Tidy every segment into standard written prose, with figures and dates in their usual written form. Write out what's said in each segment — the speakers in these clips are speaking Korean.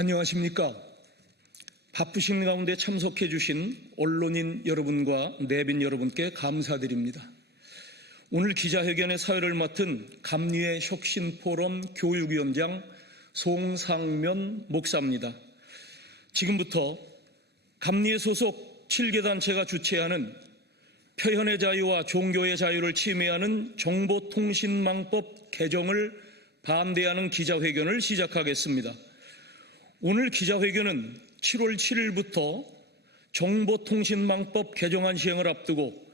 안녕하십니까. 바쁘신 가운데 참석해 주신 언론인 여러분과 내빈 여러분께 감사드립니다. 오늘 기자회견의 사회를 맡은 감리회 혁신포럼 교육위원장 송상면 목사입니다. 지금부터 감리회 소속 7개 단체가 주최하는 표현의 자유와 종교의 자유를 침해하는 정보통신망법 개정을 반대하는 기자회견을 시작하겠습니다. 오늘 기자회견은 7월 7일부터 정보통신망법 개정안 시행을 앞두고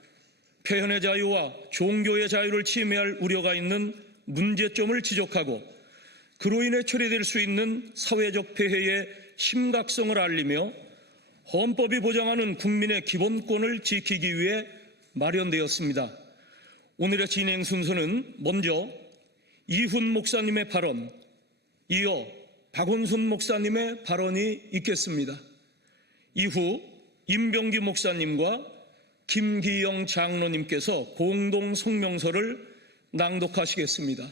표현의 자유와 종교의 자유를 침해할 우려가 있는 문제점을 지적하고 그로 인해 초래될 수 있는 사회적 폐해의 심각성을 알리며 헌법이 보장하는 국민의 기본권을 지키기 위해 마련되었습니다. 오늘의 진행 순서는 먼저 이훈 목사님의 발언, 이어 박원순 목사님의 발언이 있겠습니다. 이후 임병기 목사님과 김기영 장로님께서 공동 성명서를 낭독하시겠습니다.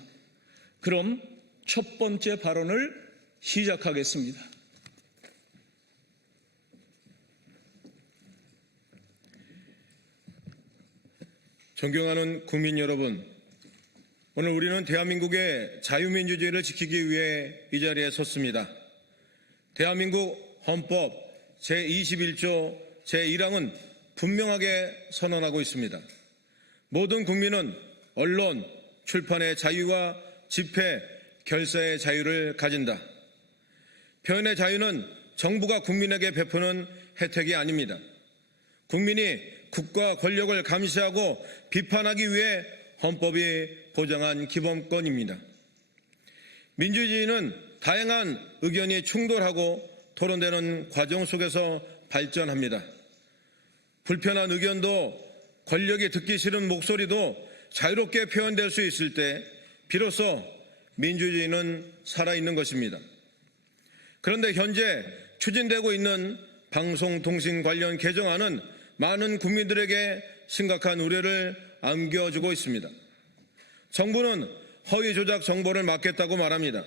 그럼 첫 번째 발언을 시작하겠습니다. 존경하는 국민 여러분, 오늘 우리는 대한민국의 자유민주주의를 지키기 위해 이 자리에 섰습니다. 대한민국 헌법 제21조 제1항은 분명하게 선언하고 있습니다. 모든 국민은 언론, 출판의 자유와 집회, 결사의 자유를 가진다. 표현의 자유는 정부가 국민에게 베푸는 혜택이 아닙니다. 국민이 국가 권력을 감시하고 비판하기 위해 헌법이 보장한 기본권입니다. 민주주의는 다양한 의견이 충돌하고 토론되는 과정 속에서 발전합니다. 불편한 의견도 권력이 듣기 싫은 목소리도 자유롭게 표현될 수 있을 때 비로소 민주주의는 살아있는 것입니다. 그런데 현재 추진되고 있는 방송통신 관련 개정안은 많은 국민들에게 심각한 우려를 안겨주고 있습니다. 정부는 허위 조작 정보를 막겠다고 말합니다.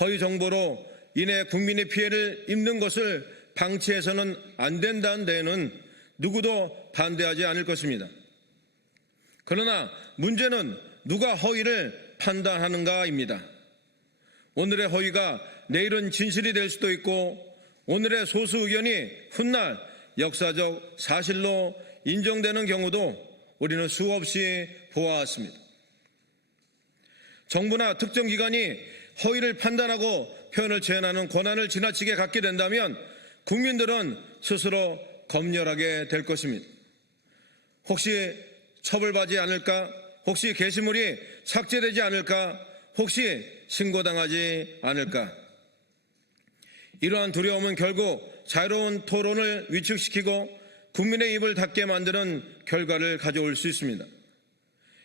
허위 정보로 인해 국민의 피해를 입는 것을 방치해서는 안 된다는 데에는 누구도 반대하지 않을 것입니다. 그러나 문제는 누가 허위를 판단하는가입니다. 오늘의 허위가 내일은 진실이 될 수도 있고 오늘의 소수 의견이 훗날 역사적 사실로 인정되는 경우도 우리는 수없이 보아왔습니다. 정부나 특정 기관이 허위를 판단하고 표현을 제한하는 권한을 지나치게 갖게 된다면 국민들은 스스로 검열하게 될 것입니다. 혹시 처벌받지 않을까? 혹시 게시물이 삭제되지 않을까? 혹시 신고당하지 않을까? 이러한 두려움은 결국 자유로운 토론을 위축시키고 국민의 입을 닫게 만드는 결과를 가져올 수 있습니다.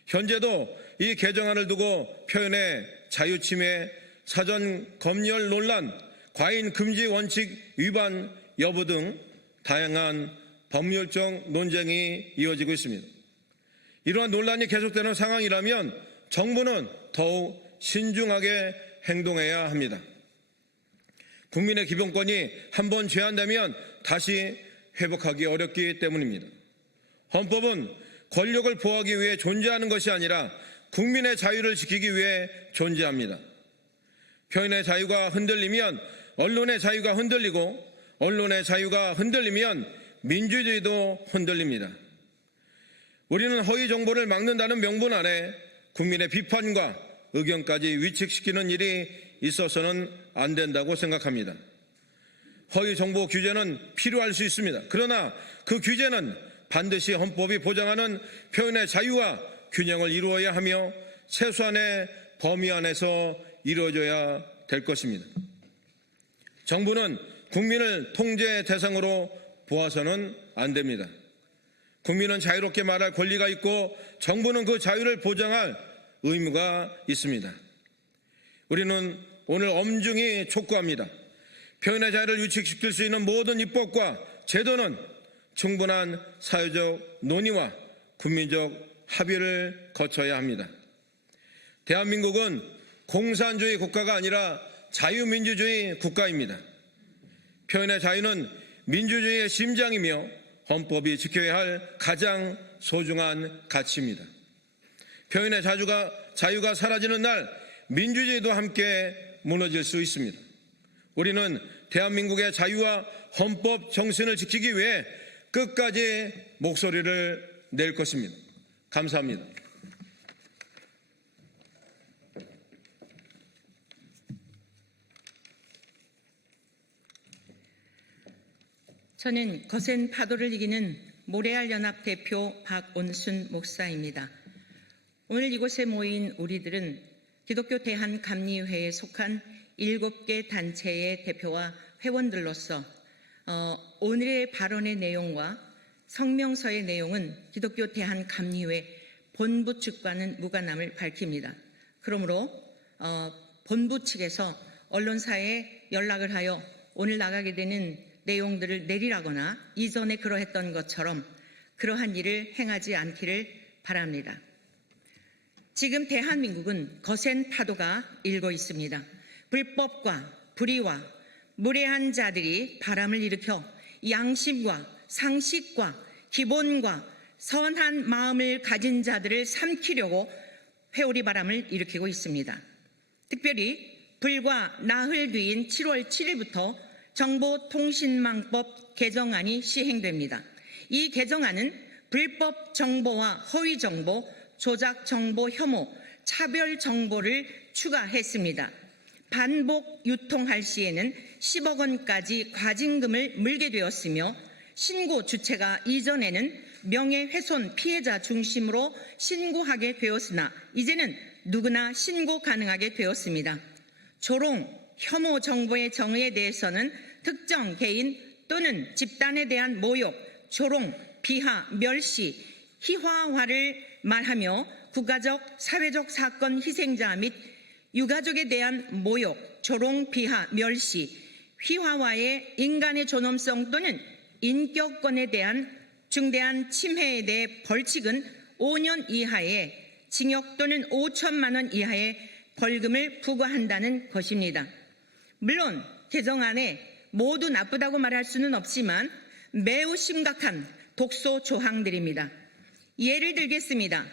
현재도 이 개정안을 두고 표현의 자유 침해, 사전 검열 논란, 과잉 금지 원칙 위반 여부 등 다양한 법률적 논쟁이 이어지고 있습니다. 이러한 논란이 계속되는 상황이라면 정부는 더욱 신중하게 행동해야 합니다. 국민의 기본권이 한번 제한되면 다시 회복하기 어렵기 때문입니다. 헌법은 권력을 보호하기 위해 존재하는 것이 아니라 국민의 자유를 지키기 위해 존재합니다. 표현의 자유가 흔들리면 언론의 자유가 흔들리고 언론의 자유가 흔들리면 민주주의도 흔들립니다. 우리는 허위 정보를 막는다는 명분 아래 국민의 비판과 의견까지 위축시키는 일이 있어서는 안 된다고 생각합니다. 허위 정보 규제는 필요할 수 있습니다. 그러나 그 규제는 반드시 헌법이 보장하는 표현의 자유와 균형을 이루어야 하며 최소한의 범위 안에서 이루어져야 될 것입니다. 정부는 국민을 통제 대상으로 보아서는 안 됩니다. 국민은 자유롭게 말할 권리가 있고 정부는 그 자유를 보장할 의무가 있습니다. 우리는 오늘 엄중히 촉구합니다. 표현의 자유를 위축시킬 수 있는 모든 입법과 제도는 충분한 사회적 논의와 국민적 합의를 거쳐야 합니다. 대한민국은 공산주의 국가가 아니라 자유민주주의 국가입니다. 표현의 자유는 민주주의의 심장이며 헌법이 지켜야 할 가장 소중한 가치입니다. 표현의 자유가 사라지는 날 민주주의도 함께 무너질 수 있습니다. 우리는 대한민국의 자유와 헌법 정신을 지키기 위해 끝까지 목소리를 낼 것입니다. 감사합니다. 저는 거센 파도를 이기는 모래알 연합 대표 박온순 목사입니다. 오늘 이곳에 모인 우리들은 기독교 대한감리회에 속한 7개 단체의 대표와 회원들로서 오늘의 발언의 내용과 성명서의 내용은 기독교 대한감리회 본부 측과는 무관함을 밝힙니다. 그러므로 본부 측에서 언론사에 연락을 하여 오늘 나가게 되는 내용들을 내리라거나 이전에 그러했던 것처럼 그러한 일을 행하지 않기를 바랍니다. 지금 대한민국은 거센 파도가 일고 있습니다. 불법과 불의와 무례한 자들이 바람을 일으켜 양심과 상식과 기본과 선한 마음을 가진 자들을 삼키려고 회오리 바람을 일으키고 있습니다. 특별히 불과 나흘 뒤인 7월 7일부터 정보통신망법 개정안이 시행됩니다. 이 개정안은 불법 정보와 허위 정보, 조작 정보 혐오, 차별 정보를 추가했습니다. 반복 유통할 시에는 10억 원까지 과징금을 물게 되었으며 신고 주체가 이전에는 명예훼손 피해자 중심으로 신고하게 되었으나 이제는 누구나 신고 가능하게 되었습니다. 조롱, 혐오 정보의 정의에 대해서는 특정 개인 또는 집단에 대한 모욕, 조롱, 비하, 멸시, 희화화를 말하며 국가적, 사회적 사건 희생자 및 유가족에 대한 모욕, 조롱, 비하, 멸시, 희화화의 인간의 존엄성 또는 인격권에 대한 중대한 침해에 대해 벌칙은 5년 이하의 징역 또는 5천만 원 이하의 벌금을 부과한다는 것입니다. 물론 개정안에 모두 나쁘다고 말할 수는 없지만 매우 심각한 독소 조항들입니다. 예를 들겠습니다.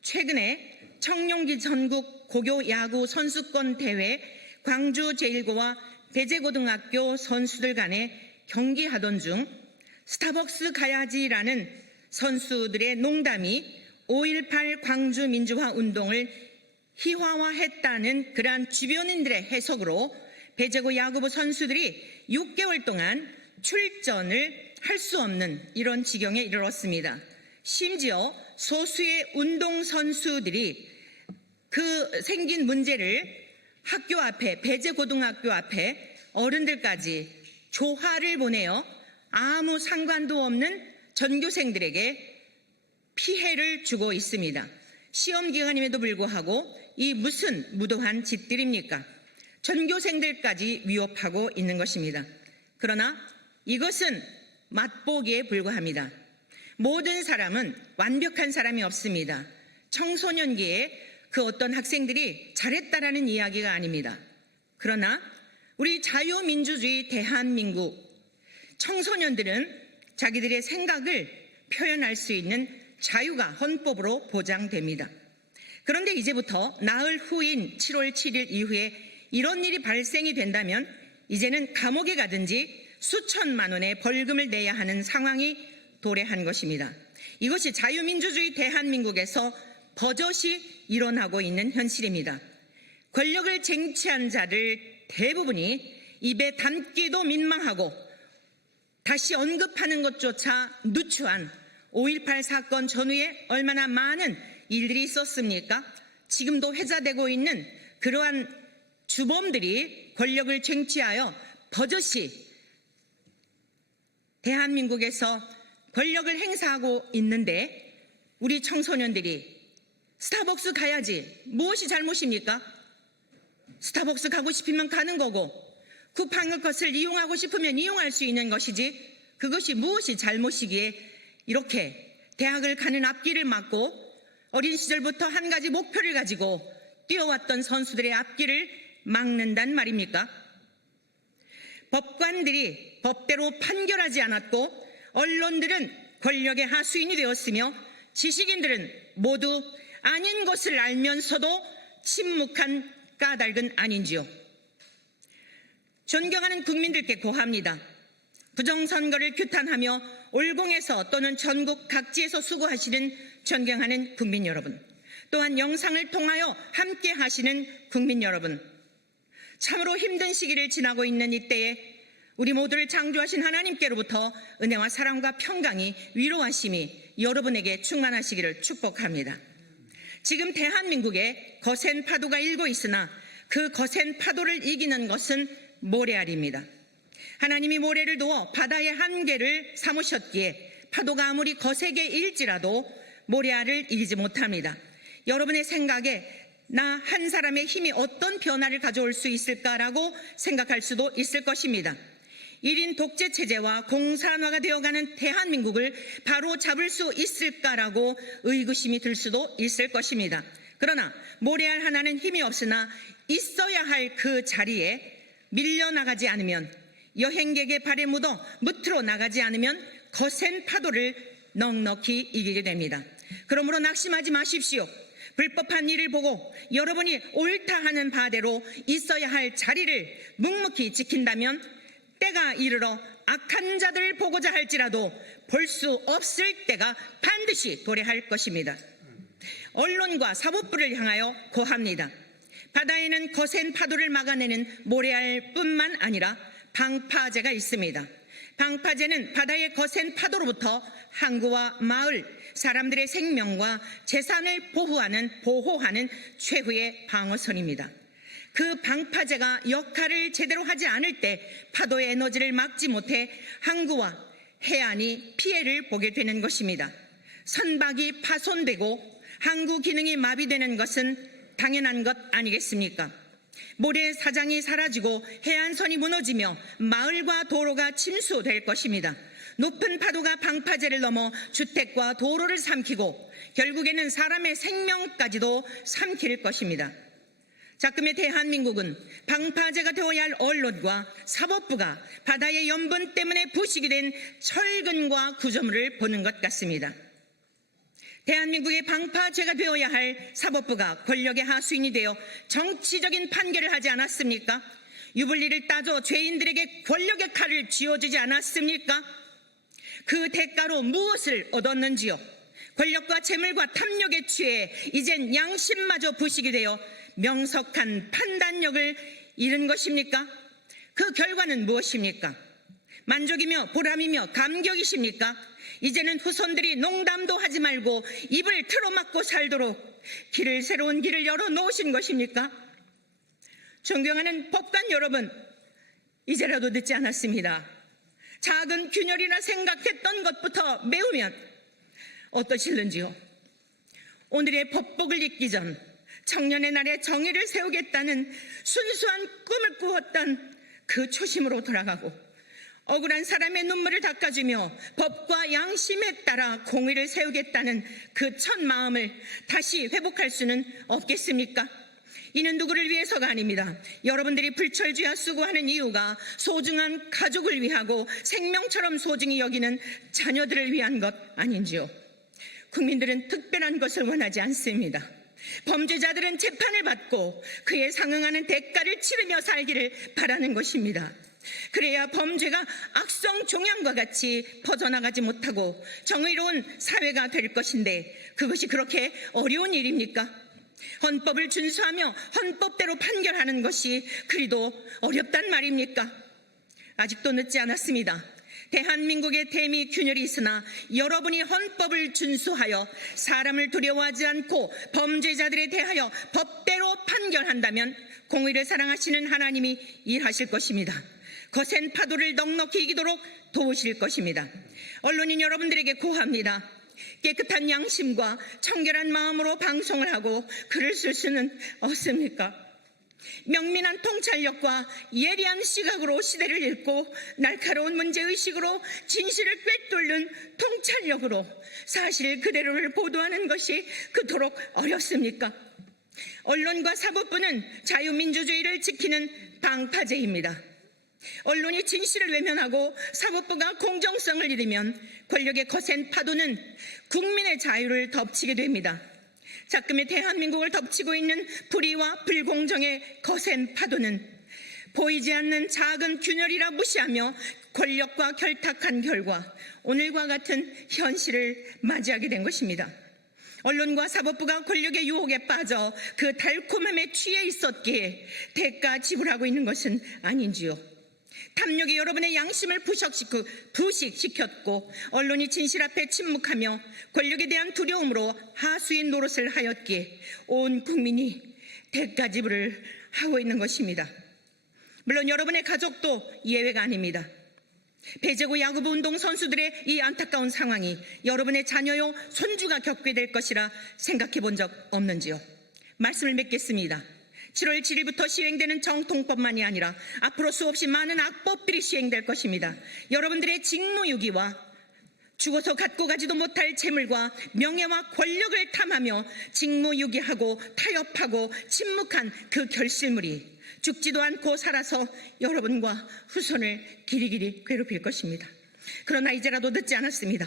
최근에 청룡기 전국 고교 야구 선수권 대회 광주제일고와 대제고등학교 선수들 간에 경기하던 중 스타벅스 가야지라는 선수들의 농담이 5.18 광주 민주화 운동을 희화화했다는 그러한 주변인들의 해석으로 배제고 야구부 선수들이 6개월 동안 출전을 할 수 없는 이런 지경에 이르렀습니다. 심지어 소수의 운동선수들이 그 생긴 문제를 학교 앞에, 배제고등학교 앞에 어른들까지 조화를 보내어 아무 상관도 없는 전교생들에게 피해를 주고 있습니다. 시험 기간임에도 불구하고 이 무슨 무도한 짓들입니까? 전교생들까지 위협하고 있는 것입니다. 그러나 이것은 맛보기에 불과합니다. 모든 사람은 완벽한 사람이 없습니다. 청소년기에 그 어떤 학생들이 잘했다라는 이야기가 아닙니다. 그러나 우리 자유민주주의 대한민국 청소년들은 자기들의 생각을 표현할 수 있는 자유가 헌법으로 보장됩니다. 그런데 이제부터 나흘 후인 7월 7일 이후에 이런 일이 발생이 된다면 이제는 감옥에 가든지 수천만 원의 벌금을 내야 하는 상황이 도래한 것입니다. 이것이 자유민주주의 대한민국에서 버젓이 일어나고 있는 현실입니다. 권력을 쟁취한 자들 대부분이 입에 담기도 민망하고 다시 언급하는 것조차 누추한 5.18 사건 전후에 얼마나 많은 일들이 있었습니까? 지금도 회자되고 있는 그러한 주범들이 권력을 쟁취하여 버젓이 대한민국에서 권력을 행사하고 있는데 우리 청소년들이 스타벅스 가야지 무엇이 잘못입니까? 스타벅스 가고 싶으면 가는 거고 쿠팡의 것을 이용하고 싶으면 이용할 수 있는 것이지 그것이 무엇이 잘못이기에 이렇게 대학을 가는 앞길을 막고 어린 시절부터 한 가지 목표를 가지고 뛰어왔던 선수들의 앞길을 막는단 말입니까? 법관들이 법대로 판결하지 않았고 언론들은 권력의 하수인이 되었으며 지식인들은 모두 아닌 것을 알면서도 침묵한 까닭은 아닌지요. 존경하는 국민들께 고합니다. 부정선거를 규탄하며 올공에서 또는 전국 각지에서 수고하시는 존경하는 국민 여러분, 또한 영상을 통하여 함께 하시는 국민 여러분, 참으로 힘든 시기를 지나고 있는 이때에 우리 모두를 창조하신 하나님께로부터 은혜와 사랑과 평강이, 위로하심이 여러분에게 충만하시기를 축복합니다. 지금 대한민국에 거센 파도가 일고 있으나 그 거센 파도를 이기는 것은 모래알입니다. 하나님이 모래를 두어 바다의 한계를 삼으셨기에 파도가 아무리 거세게 일지라도 모래알을 이기지 못합니다. 여러분의 생각에 나 한 사람의 힘이 어떤 변화를 가져올 수 있을까라고 생각할 수도 있을 것입니다. 1인 독재 체제와 공산화가 되어가는 대한민국을 바로 잡을 수 있을까라고 의구심이 들 수도 있을 것입니다. 그러나 모래알 하나는 힘이 없으나 있어야 할 그 자리에 밀려나가지 않으면, 여행객의 발에 묻어 무트로 나가지 않으면 거센 파도를 넉넉히 이기게 됩니다. 그러므로 낙심하지 마십시오. 불법한 일을 보고 여러분이 옳다 하는 바대로 있어야 할 자리를 묵묵히 지킨다면 때가 이르러 악한 자들을 보고자 할지라도 볼 수 없을 때가 반드시 도래할 것입니다. 언론과 사법부를 향하여 고합니다. 바다에는 거센 파도를 막아내는 모래알뿐만 아니라 방파제가 있습니다. 방파제는 바다의 거센 파도로부터 항구와 마을, 사람들의 생명과 재산을 보호하는 최후의 방어선입니다. 그 방파제가 역할을 제대로 하지 않을 때 파도의 에너지를 막지 못해 항구와 해안이 피해를 보게 되는 것입니다. 선박이 파손되고 항구 기능이 마비되는 것은 당연한 것 아니겠습니까? 모래사장이 사라지고 해안선이 무너지며 마을과 도로가 침수될 것입니다. 높은 파도가 방파제를 넘어 주택과 도로를 삼키고 결국에는 사람의 생명까지도 삼킬 것입니다. 자금의 대한민국은 방파제가 되어야 할 언론과 사법부가 바다의 염분 때문에 부식이 된 철근과 구조물을 보는 것 같습니다. 대한민국의 방파제가 되어야 할 사법부가 권력의 하수인이 되어 정치적인 판결을 하지 않았습니까? 유불리를 따져 죄인들에게 권력의 칼을 쥐어주지 않았습니까? 그 대가로 무엇을 얻었는지요? 권력과 재물과 탐욕에 취해 이젠 양심마저 부식이 되어 명석한 판단력을 잃은 것입니까? 그 결과는 무엇입니까? 만족이며 보람이며 감격이십니까? 이제는 후손들이 농담도 하지 말고 입을 틀어막고 살도록 새로운 길을 열어놓으신 것입니까? 존경하는 법관 여러분, 이제라도 늦지 않았습니다. 작은 균열이나 생각했던 것부터 메우면 어떠실는지요? 오늘의 법복을 잊기 전 청년의 날에 정의를 세우겠다는 순수한 꿈을 꾸었던 그 초심으로 돌아가고 억울한 사람의 눈물을 닦아주며 법과 양심에 따라 공의를 세우겠다는 그 첫 마음을 다시 회복할 수는 없겠습니까? 이는 누구를 위해서가 아닙니다. 여러분들이 불철주야 수고하는 이유가 소중한 가족을 위하고 생명처럼 소중히 여기는 자녀들을 위한 것 아닌지요? 국민들은 특별한 것을 원하지 않습니다. 범죄자들은 재판을 받고 그에 상응하는 대가를 치르며 살기를 바라는 것입니다. 그래야 범죄가 악성 종양과 같이 퍼져나가지 못하고 정의로운 사회가 될 것인데 그것이 그렇게 어려운 일입니까? 헌법을 준수하며 헌법대로 판결하는 것이 그리도 어렵단 말입니까? 아직도 늦지 않았습니다. 대한민국의 대미 균열이 있으나 여러분이 헌법을 준수하여 사람을 두려워하지 않고 범죄자들에 대하여 법대로 판결한다면 공의를 사랑하시는 하나님이 일하실 것입니다. 거센 파도를 넉넉히 이기도록 도우실 것입니다. 언론인 여러분들에게 고합니다. 깨끗한 양심과 청결한 마음으로 방송을 하고 글을 쓸 수는 없습니까? 명민한 통찰력과 예리한 시각으로 시대를 읽고 날카로운 문제의식으로 진실을 꿰뚫는 통찰력으로 사실 그대로를 보도하는 것이 그토록 어렵습니까? 언론과 사법부는 자유민주주의를 지키는 방파제입니다. 언론이 진실을 외면하고 사법부가 공정성을 잃으면 권력의 거센 파도는 국민의 자유를 덮치게 됩니다. 작금의 대한민국을 덮치고 있는 불의와 불공정의 거센 파도는 보이지 않는 작은 균열이라 무시하며 권력과 결탁한 결과 오늘과 같은 현실을 맞이하게 된 것입니다. 언론과 사법부가 권력의 유혹에 빠져 그 달콤함에 취해 있었기에 대가 지불하고 있는 것은 아닌지요. 탐욕이 여러분의 양심을 부식시켰고 언론이 진실 앞에 침묵하며 권력에 대한 두려움으로 하수인 노릇을 하였기에 온 국민이 대가 지불을 하고 있는 것입니다. 물론 여러분의 가족도 예외가 아닙니다. 배제구 야구부 운동 선수들의 이 안타까운 상황이 여러분의 자녀요 손주가 겪게 될 것이라 생각해 본 적 없는지요? 말씀을 맺겠습니다. 7월 7일부터 시행되는 정통법만이 아니라 앞으로 수없이 많은 악법들이 시행될 것입니다. 여러분들의 직무유기와 죽어서 갖고 가지도 못할 재물과 명예와 권력을 탐하며 직무유기하고 타협하고 침묵한 그 결실물이 죽지도 않고 살아서 여러분과 후손을 길이길이 괴롭힐 것입니다. 그러나 이제라도 늦지 않았습니다.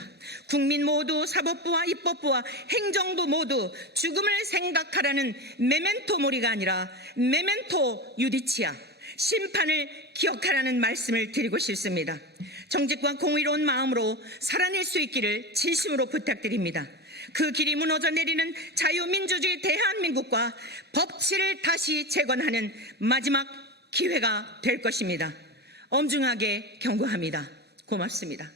국민 모두 사법부와 입법부와 행정부 모두 죽음을 생각하라는 메멘토 모리가 아니라 메멘토 유디치아, 심판을 기억하라는 말씀을 드리고 싶습니다. 정직과 공의로운 마음으로 살아낼 수 있기를 진심으로 부탁드립니다. 그 길이 무너져 내리는 자유민주주의 대한민국과 법치를 다시 재건하는 마지막 기회가 될 것입니다. 엄중하게 경고합니다. 고맙습니다.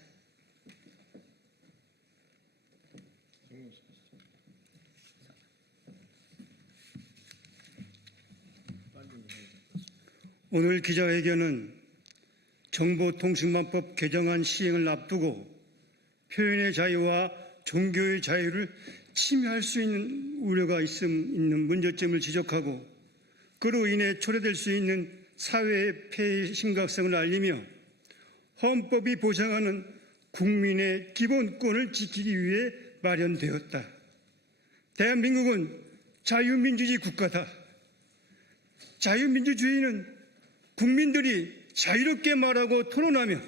오늘 기자회견은 정보통신망법 개정안 시행을 앞두고 표현의 자유와 종교의 자유를 침해할 수 있는 우려가 있는 문제점을 지적하고 그로 인해 초래될 수 있는 사회의 폐해의 심각성을 알리며 헌법이 보장하는 국민의 기본권을 지키기 위해 마련되었다. 대한민국은 자유민주주의 국가다. 자유민주주의는 국민들이 자유롭게 말하고 토론하며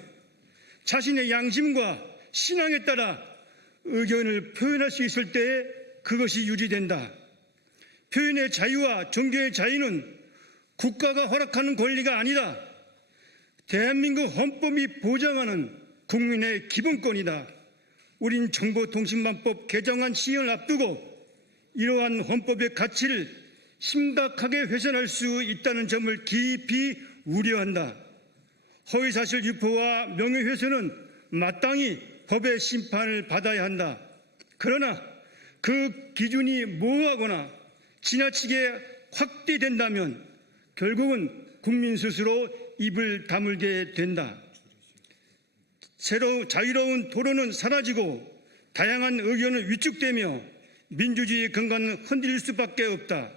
자신의 양심과 신앙에 따라 의견을 표현할 수 있을 때에 그것이 유지된다. 표현의 자유와 종교의 자유는 국가가 허락하는 권리가 아니다. 대한민국 헌법이 보장하는 국민의 기본권이다. 우린 정보통신망법 개정안 시행을 앞두고 이러한 헌법의 가치를 심각하게 훼손할 수 있다는 점을 깊이 우려한다. 허위사실 유포와 명예훼손은 마땅히 법의 심판을 받아야 한다. 그러나 그 기준이 모호하거나 지나치게 확대된다면 결국은 국민 스스로 입을 다물게 된다. 자유로운 토론은 사라지고 다양한 의견은 위축되며 민주주의의 근간은 흔들릴 수밖에 없다.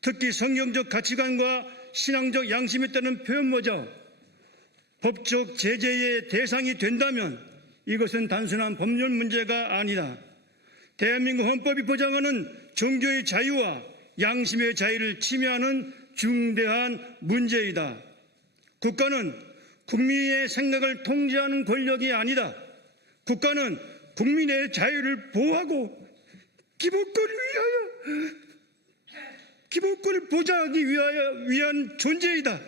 특히 성경적 가치관과 신앙적 양심에 따른 표현마저 법적 제재의 대상이 된다면 이것은 단순한 법률 문제가 아니다. 대한민국 헌법이 보장하는 종교의 자유와 양심의 자유를 침해하는 중대한 문제이다. 국가는 국민의 생각을 통제하는 권력이 아니다. 국가는 국민의 자유를 보호하고 기본권을 보장하기 위한 존재이다.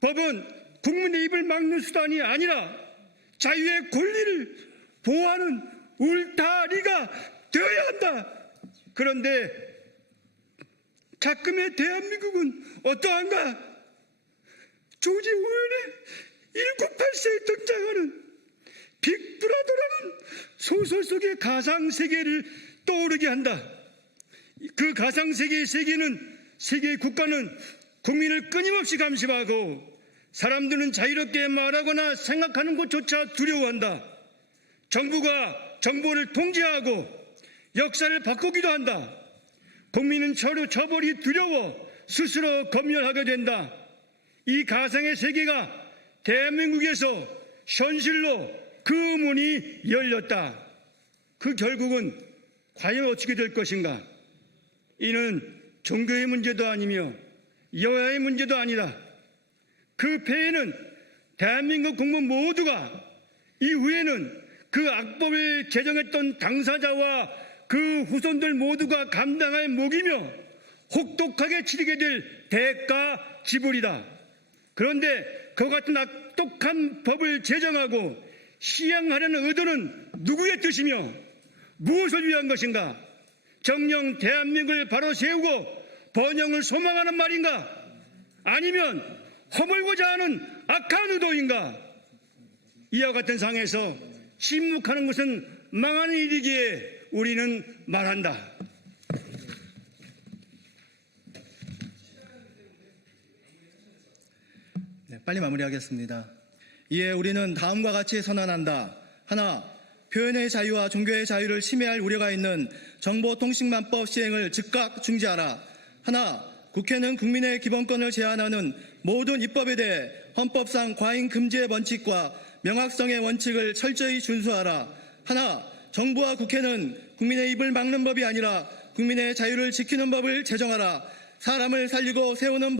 법은 국민의 입을 막는 수단이 아니라 자유의 권리를 보호하는 울타리가 되어야 한다. 그런데 작금의 대한민국은 어떠한가? 조지 오웰의 1984에 등장하는 빅브라더라는 소설 속의 가상세계를 떠오르게 한다. 그 가상세계의 세계의 국가는 국민을 끊임없이 감시하고 사람들은 자유롭게 말하거나 생각하는 것조차 두려워한다. 정부가 정보를 통제하고 역사를 바꾸기도 한다. 국민은 처벌이 두려워 스스로 검열하게 된다. 이 가상의 세계가 대한민국에서 현실로 그 문이 열렸다. 그 결국은 과연 어떻게 될 것인가? 이는 종교의 문제도 아니며 여야의 문제도 아니다. 그 폐해는 대한민국 국민 모두가 이후에는 그 악법을 제정했던 당사자와 그 후손들 모두가 감당할 몫이며 혹독하게 치르게 될 대가 지불이다. 그런데 그와 같은 악독한 법을 제정하고 시행하려는 의도는 누구의 뜻이며 무엇을 위한 것인가? 정녕 대한민국을 바로 세우고 번영을 소망하는 말인가? 아니면 허물고자 하는 악한 의도인가? 이와 같은 상황에서 침묵하는 것은 망하는 일이기에 우리는 말한다. 네, 빨리 마무리하겠습니다. 이에 우리는 다음과 같이 선언한다. 하나, 표현의 자유와 종교의 자유를 침해할 우려가 있는 정보통신망법 시행을 즉각 중지하라. 하나, 국회는 국민의 기본권을 제한하는 모든 입법에 대해 헌법상 과잉 금지의 원칙과 명확성의 원칙을 철저히 준수하라. 하나, 정부와 국회는 국민의 입을 막는 법이 아니라 국민의 자유를 지키는 법을 제정하라. 사람을 살리고 세우는